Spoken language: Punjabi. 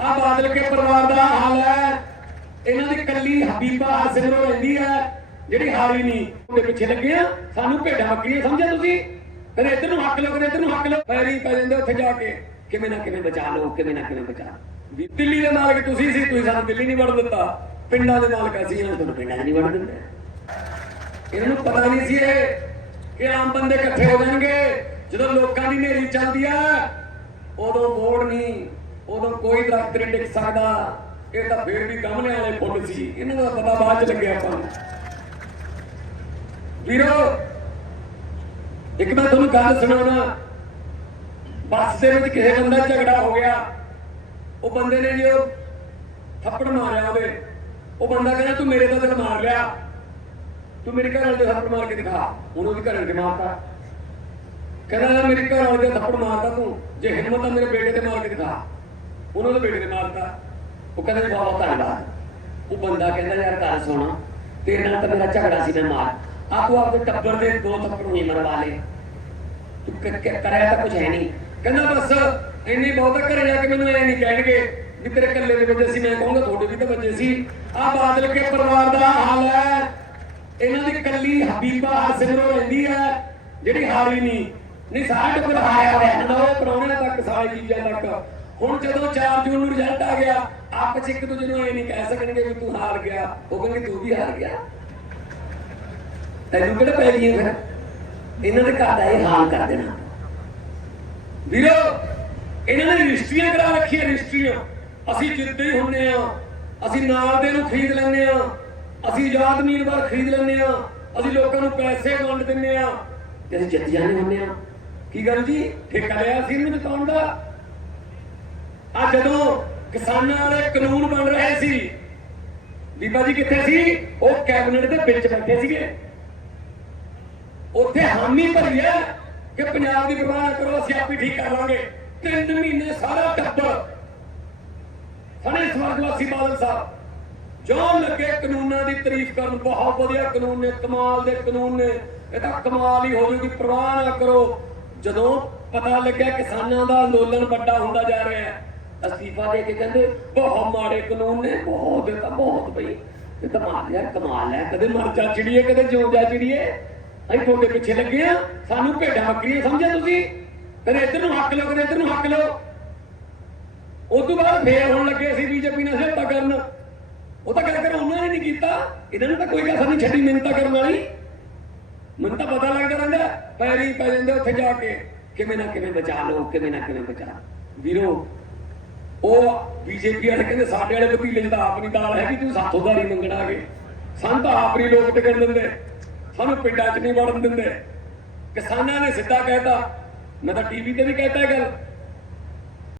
ਆ ਬਾਦਲ ਕੇ ਪਰਿਵਾਰ ਦਾ ਹਾਲ ਹੈ। ਇਹਨਾਂ ਦੀ ਕੱਲੀ ਹਬੀਬਾ ਹਸਨਰੋ ਰਹਿੰਦੀ ਹੈ, ਜਿਹੜੀ ਹਾਰੀ ਨਹੀਂ। ਉਹਦੇ ਪਿੱਛੇ ਲੱਗੇ ਆ। ਸਾਨੂੰ ਭੇਡਾਂ ਬੱਕਰੀਆਂ, ਸਮਝਿਆ ਤੁਸੀਂ? ਫਿਰ ਇੱਧਰ ਨੂੰ ਹੱਕ ਲਓ, ਫਿਰ ਇੱਧਰ ਨੂੰ ਹੱਕ ਲਓ। ਪੈਰੀ ਪੈ ਜਾਂਦੇ ਉੱਥੇ ਜਾ ਕੇ। ਕਿਵੇਂ ਨਾ ਕਿਵੇਂ ਬਚਾ ਲਓ, ਕਿਵੇਂ ਨਾ ਕਿਵੇਂ ਬਚਾ ਵੀ ਦਿੱਲੀ ਦੇ ਮਾਲਕ ਤੁਸੀਂ ਸੀ, ਤੁਸੀਂ ਸਾਨੂੰ ਦਿੱਲੀ ਨਹੀਂ ਵੜ ਦਿੱਤਾ। ਪਿੰਡਾਂ ਦੇ ਨਾਲ ਅਸੀਂ ਇਹਨਾਂ ਨੂੰ ਤੁਹਾਨੂੰ ਪਿੰਡਾਂ 'ਚ ਨਹੀਂ ਵੜ ਦਿੰਦੇ ਇਹਨਾਂ ਨੂੰ ਪਤਾ ਨਹੀਂ ਸੀ ਇਹ ਕਿ ਆਮ ਬੰਦੇ ਇਕੱਠੇ ਹੋ ਜਾਣਗੇ। ਜਦੋਂ ਲੋਕਾਂ ਦੀ ਨੇਰੀ ਚੱਲਦੀ ਆ, ਉਦੋਂ ਮੋੜ ਨਹੀਂ। ਉਦੋਂ ਕੋਈ ਦਰਖਤ ਨਹੀਂ ਟਿਕ ਸਕਦਾ। ਇਹ ਤਾਂ ਫੇਰ ਵੀ ਗਮਲਿਆਂ ਵਾਲੇ ਫੁੱਲ ਸੀ। ਇਹਨਾਂ ਦਾ ਪਤਾ ਬਾਅਦ ਚ ਲੱਗਿਆ ਆਪਾਂ ਨੂੰ। ਵੀਰੋ, ਇੱਕ ਮੈਂ ਤੁਹਾਨੂੰ ਗੱਲ ਸੁਣਾਉਣਾ। ਬੱਸ ਦੇ ਵਿੱਚ ਕਿਸੇ ਬੰਦਾ ਝਗੜਾ ਹੋ ਗਿਆ। ਉਹ ਬੰਦੇ ਨੇ ਜੀ ਉਹ ਥੱਪੜ ਮਾਰਿਆ ਉਹਦੇ। ਉਹ ਬੰਦਾ ਕਹਿੰਦਾ, ਤੂੰ ਮੇਰੇ ਤਾਂ ਦਿਲ ਮਾਰ ਲਿਆ। ਤੂੰ ਮੇਰੇ ਘਰ ਵਾਲੇ ਦੇ ਥੱਪੜ ਮਾਰ ਕੇ ਦਿਖਾ। ਹੁਣ ਉਹਦੀ ਘਰ ਵਾਲੇ ਦੇ ਮਾਰਤਾ। ਕਹਿੰਦਾ, ਮੇਰੇ ਘਰ ਵਾਲੇ ਦੇ ਥੱਪੜ ਮਾਰਤਾ ਤੂੰ। ਜੇ ਹਿੰਮਤ ਆ, ਮੇਰੇ ਬੇਟੇ ਤੇ ਮਾਰ ਕੇ ਦਿਖਾ। ਉਹਨਾਂ ਦੇ ਬੇਟੇ ਨੇ ਮਾਰਤਾ ਉਹ ਕਹਿੰਦਾ ਬਹੁਤ ਧੰਨਵਾਦ। ਉਹ ਬੰਦਾ ਕਹਿੰਦਾ ਯਾਰ ਗੱਲ ਸੁਣ, ਤੇਰੇ ਨਾਲ ਤਾਂ ਮੇਰਾ ਝਗੜਾ ਸੀ ਮੈਂ ਮਾਰ। ਆ ਆਪਦੇ ਟੱਬਰ ਦੇ ਦੋ ਥੱਪੜ ਨਹੀਂ ਮਰਵਾ ਲੇ। ਤੂੰ ਕਰਿਆ ਤਾਂ ਕੁਝ ਹੈ ਨਹੀਂ। ਕਹਿੰਦਾ ਬਸ, ਇੰਨੀ ਬਹੁਤਾ ਘਰੇ ਜਾ ਕੇ ਮੈਨੂੰ ਐ ਨਹੀਂ ਕਹਿਣਗੇ ਵੀ ਤੇਰੇ ਕੱਲੇ ਦੇ ਵਿੱਚ ਸੀ, ਮੈਂ ਕਹੂੰਗਾ ਤੁਹਾਡੇ ਵੀ ਤਾਂ ਬੱਚੇ ਸੀ। ਆ ਬਾਦਲ ਕੇ ਪਰਿਵਾਰ ਦਾ ਹਾਲ ਹੈ। ਇਹਨਾਂ ਦੀ ਕੱਲੀ ਹਬੀਬਾ ਹਸਨਰੋ ਰਹਿੰਦੀ ਹੈ, ਜਿਹੜੀ ਹਾਰੀ ਨਹੀਂ। ਨਹੀਂ, ਸਾਰਾ ਟੱਬਰ ਹਾਰਿਆ ਹੋਇਆ। ਹੈ ਉਹ ਪਰੌਣਿਆਂ ਤੱਕ, ਸਾਰੇ ਚੀਜ਼ਾਂ ਤੱਕ। ਹੁਣ ਜਦੋਂ 4 ਜੂਨ ਨੂੰ ਰਿਜ਼ਲਟ ਆ ਗਿਆ ਆਪਸ ਇੱਕ ਦੂਜੇ ਨੂੰ ਇਹ ਨਹੀਂ ਕਹਿ ਸਕਣਗੇ ਵੀ ਤੂੰ ਹਾਰ ਗਿਆ। ਉਹ ਕਹਿੰਗੇ ਤੂੰ ਵੀ ਹਾਰ ਗਿਆ। ਤੈਨੂੰ ਕਿਹੜਾ ਪੈ ਗਈ ਫਿਰ? ਇਹਨਾਂ ਦੇ ਘਰ ਦਾ ਇਹ ਹਾਲ ਕਰ ਦੇਣਾ। ਵੀਰੋ, ਇਹਨਾਂ ਨੇ ਰਜਿਸਟਰੀਆਂ ਕਰਾ ਰੱਖੀਆਂ, ਰਜਿਸਟਰੀਆਂ। ਅਸੀਂ ਜਿੱਦੇ ਹੀ। ਹੁੰਨੇ ਆ ਅਸੀਂ ਨਾਲ ਦੇ ਨੂੰ ਖਰੀਦ ਲੈਂਦੇ ਆ ਅਸੀਂ ਆਜ਼ਾਦ ਉਮੀਦਵਾਰ ਖਰੀਦ ਲੈਂਦੇ ਆ ਅਸੀਂ ਲੋਕਾਂ ਨੂੰ ਪੈਸੇ ਵੰਡ ਦਿੰਦੇ ਆ ਤੇ ਅਸੀਂ ਜਿੱਤ ਜਾਂਦੇ ਹੁੰਨੇ ਆ ਕੀ ਗੱਲ ਜੀ? ਠੇਕਾ ਲਿਆ ਸੀ ਇਹਨੂੰ ਜਿਤਾਉਣ ਦਾ? ਆ ਜਦੋਂ ਕਿਸਾਨਾਂ ਵਾਲੇ ਕਾਨੂੰਨ ਬਣ ਰਹੇ ਸੀ, ਬੀਬਾ ਜੀ ਕਿੱਥੇ ਸੀ? ਉਹ ਕੈਬਨਿਟ ਦੇ ਵਿੱਚ ਬੈਠੇ ਸੀਗੇ। ਉੱਥੇ ਹਾਮੀ ਭਰੀ ਹੈ ਕਿ ਪੰਜਾਬ ਦੀ ਪਰਵਾਹ ਕਰੋ, ਅਸੀਂ ਆਪੇ ਠੀਕ ਕਰ ਲਾਂਗੇ। ਤਿੰਨ ਮਹੀਨੇ ਸਾਰਾ ਟੱਬਰ, ਸਾਡੇ ਸਵਰਗਵਾਸੀ ਬਾਦਲ ਸਾਹਿਬ ਜੋ ਲੱਗੇ ਕਾਨੂੰਨਾਂ ਦੀ ਤਾਰੀਫ ਕਰਨ। ਬਹੁਤ ਵਧੀਆ ਕਾਨੂੰਨ ਨੇ, ਕਮਾਲ ਦੇ ਕਾਨੂੰਨ ਨੇ। ਇਹ ਤਾਂ ਕਮਾਲ ਹੀ ਹੋ ਜੂਗੀ, ਪਰਵਾਹ ਨਾ ਕਰੋ। ਜਦੋਂ ਪਤਾ ਲੱਗਿਆ ਕਿਸਾਨਾਂ ਦਾ ਅੰਦੋਲਨ ਵੱਡਾ ਹੁੰਦਾ ਜਾ ਰਿਹਾ ਹੈ ਅਸਤੀਫਾ ਦੇ ਕੇ ਕਹਿੰਦੇ, ਬਹੁਤ ਮਾੜੇ ਕਾਨੂੰਨ ਨੇ, ਬਹੁਤ ਇਹ ਤਾਂ ਬਹੁਤ ਬਈ। ਇਹ ਤਾਂ ਮਾਰ ਯਾਰ ਕਮਾਲ ਹੈ। ਕਦੇ ਮਰ ਜਾ ਚਿੜੀਏ, ਕਦੇ ਜਿਉਂ ਜਾ ਚਿੜੀਏ। ਅਸੀਂ ਤੁਹਾਡੇ ਪਿੱਛੇ ਲੱਗੇ ਆ ਸਾਨੂੰ ਭੇਡਾਂ ਬੱਕਰੀਆਂ, ਸਮਝਿਆ ਤੁਸੀਂ? ਫਿਰ ਇੱਧਰ ਨੂੰ ਹੱਕ ਲਓ ਕਦੇ ਇੱਧਰ ਨੂੰ ਹੱਕ ਲਓ। ਉਸ ਤੋਂ ਬਾਅਦ ਫੇਰ ਹੁਣ ਲੱਗੇ ਸੀ ਬੀਜੇਪੀ ਨਾਲ ਸਹਾਇਤਾ ਕਰਨ। ਉਹ ਤਾਂ ਗੱਲ ਕਰ ਉਹਨਾਂ ਨੇ ਨਹੀਂ ਕੀਤਾ। ਇਹਨਾਂ ਨੇ ਤਾਂ ਕੋਈ ਕਸਰ ਨਹੀਂ ਛੱਡੀ ਮਿੰਨਤਾਂ ਕਰਨ ਵਾਲੀ। ਮੈਨੂੰ ਤਾਂ ਪਤਾ ਲੱਗਦਾ ਰਹਿੰਦਾ, ਪੈਰੀ ਪੈ ਜਾਂਦੇ ਉੱਥੇ ਜਾ ਕੇ। ਕਿਵੇਂ ਨਾ ਕਿਵੇਂ ਬਚਾ ਲਓ, ਕਿਵੇਂ ਨਾ ਕਿਵੇਂ ਬਚਾ ਲਓ। ਵੀਰੋ ਉਹ ਬੀਜੇਪੀ ਵਾਲੇ ਕਹਿੰਦੇ ਸਾਡੇ ਵਾਲੇ ਵਕੀਲੇ ਜਿਹਦਾ ਆਪਣੀ ਦਾਲ ਹੈਗੀ ਕਿ ਤੂੰ ਸਾਥੋਂ ਦਾੜੀ ਮੰਗਣ ਆ ਗਏ ਸਾਨੂੰ ਤਾਂ ਆਪਰੀ ਲੋਕ ਟਿਕਣ ਦਿੰਦੇ। ਸਾਨੂੰ ਪਿੰਡਾਂ 'ਚ ਨਹੀਂ ਵੜਨ ਦਿੰਦੇ। ਕਿਸਾਨਾਂ ਨੇ ਸਿੱਧਾ ਕਹਿਤਾ। ਮੈਂ ਤਾਂ ਟੀਵੀ ਤੇ ਵੀ ਕਹਿਤਾ ਇਹ ਗੱਲ।